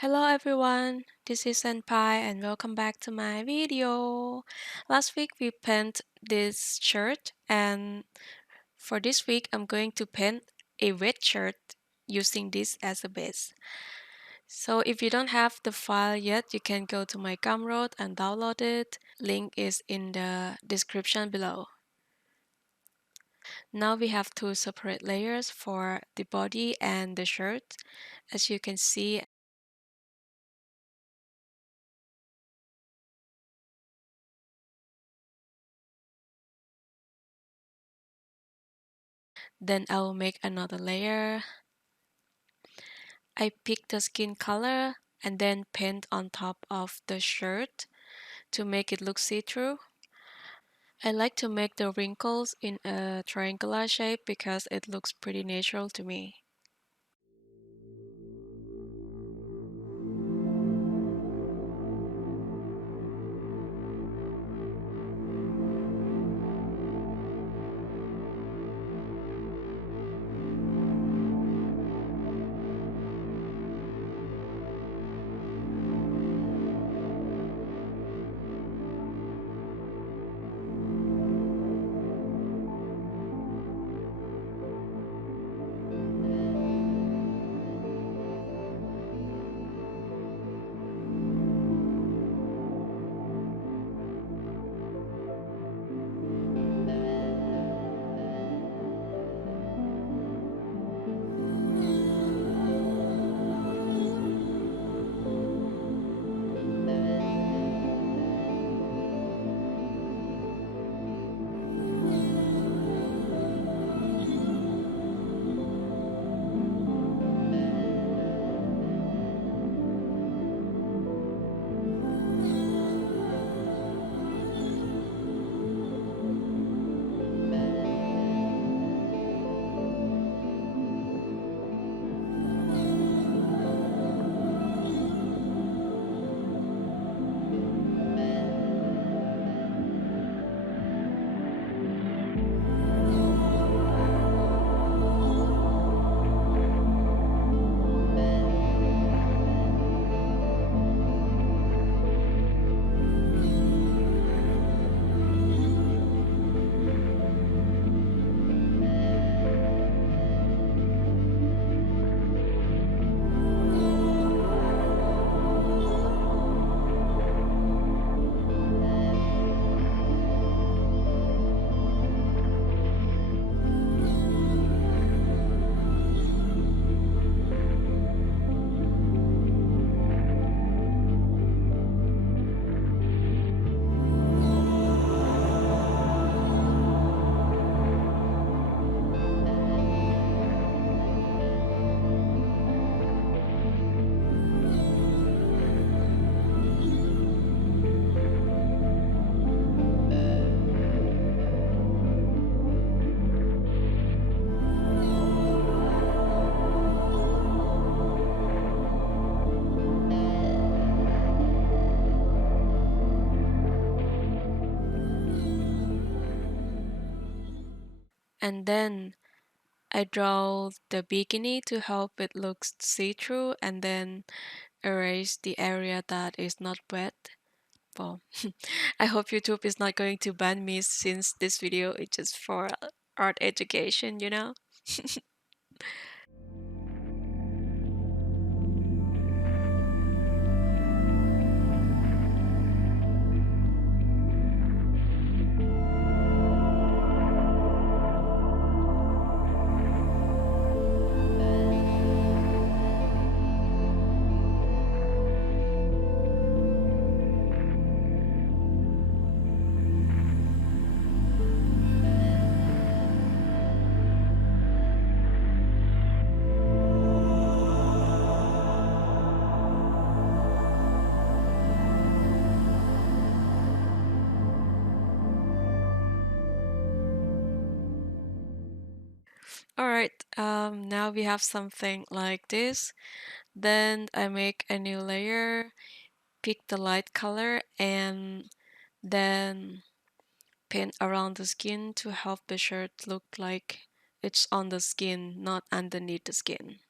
Hello everyone, this is Senpai and welcome back to my video. Last week we painted this shirt and for this week I'm going to paint a red shirt using this as a base. So if you don't have the file yet, you can go to my Gumroad and download it. Link is in the description below. Now we have two separate layers for the body and the shirt. As you can see, then I will make another layer. I pick the skin color and then paint on top of the shirt to make it look see-through. I like to make the wrinkles in a triangular shape because it looks pretty natural to me. And then I draw the bikini to help it look see-through and then erase the area that is not wet. Well, I hope YouTube is not going to ban me since this video is just for art education, you know? Alright, now we have something like this. Then I make a new layer, pick the light color, and then paint around the skin to help the shirt look like it's on the skin, not underneath the skin.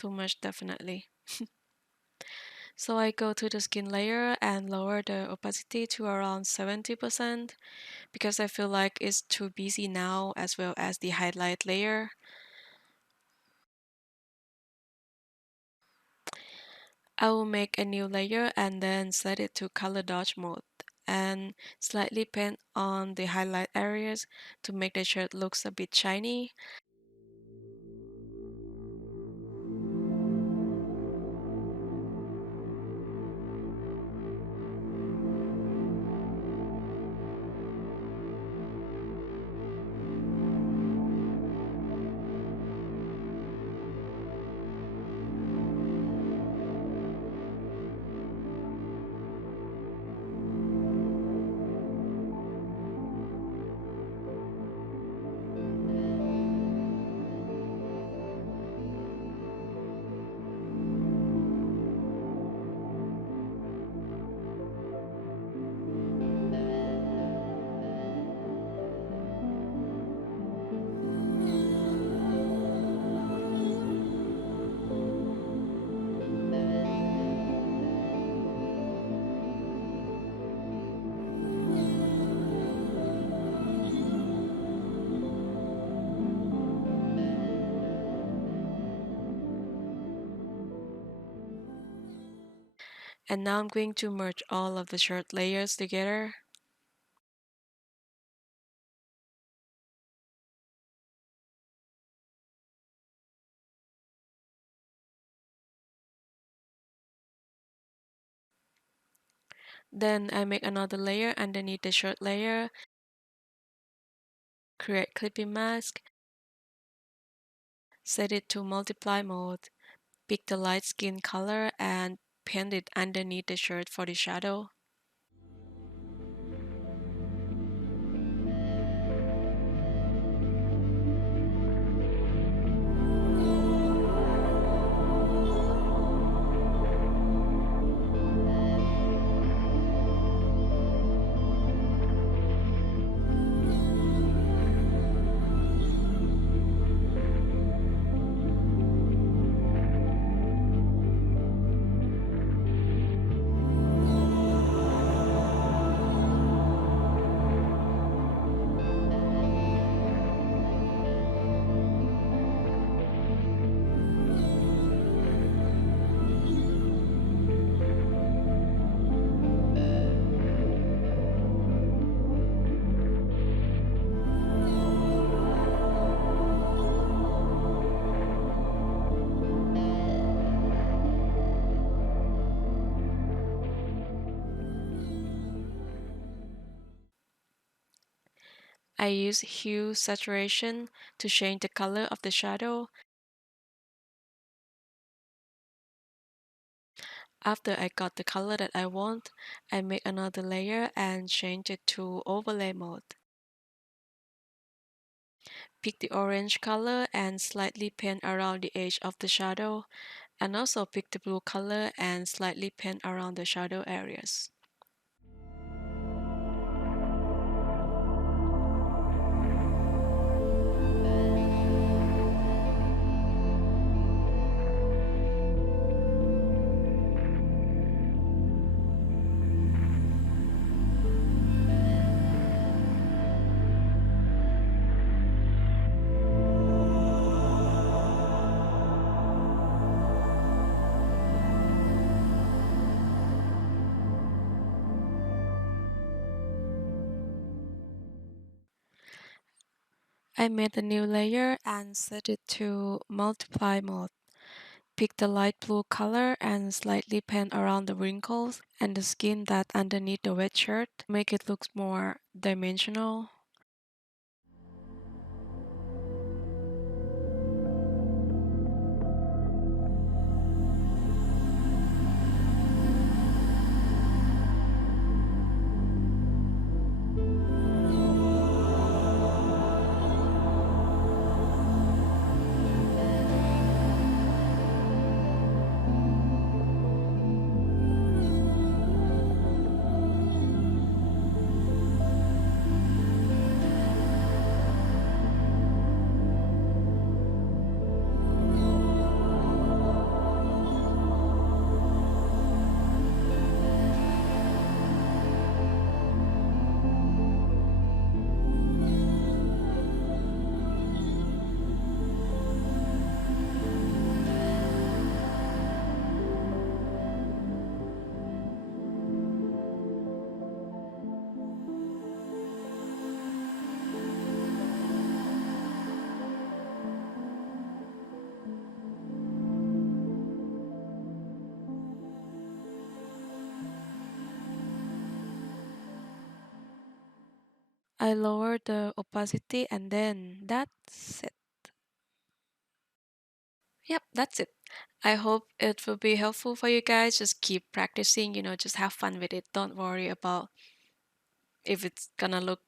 Too much, definitely. So I go to the skin layer and lower the opacity to around 70% because I feel like it's too busy now, as well as the highlight layer. I will make a new layer and then set it to color dodge mode and slightly paint on the highlight areas to make the shirt looks a bit shiny. And now I'm going to merge all of the shirt layers together. Then I make another layer underneath the shirt layer, create clipping mask, set it to multiply mode, pick the light skin color and paint it underneath the shirt for the shadow. I use hue saturation to change the color of the shadow. After I got the color that I want, I make another layer and change it to overlay mode. Pick the orange color and slightly paint around the edge of the shadow, and also pick the blue color and slightly paint around the shadow areas. I made a new layer and set it to multiply mode. Pick the light blue color and slightly paint around the wrinkles and the skin that underneath the wet shirt to make it look more dimensional. I lower the opacity and then that's it. Yep, that's it. I hope it will be helpful for you guys. Just keep practicing, just have fun with it. Don't worry about if it's gonna look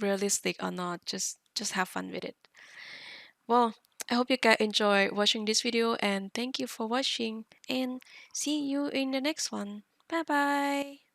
realistic or not. Just have fun with it. Well, I hope you guys enjoy watching this video and thank you for watching and see you in the next one. Bye bye.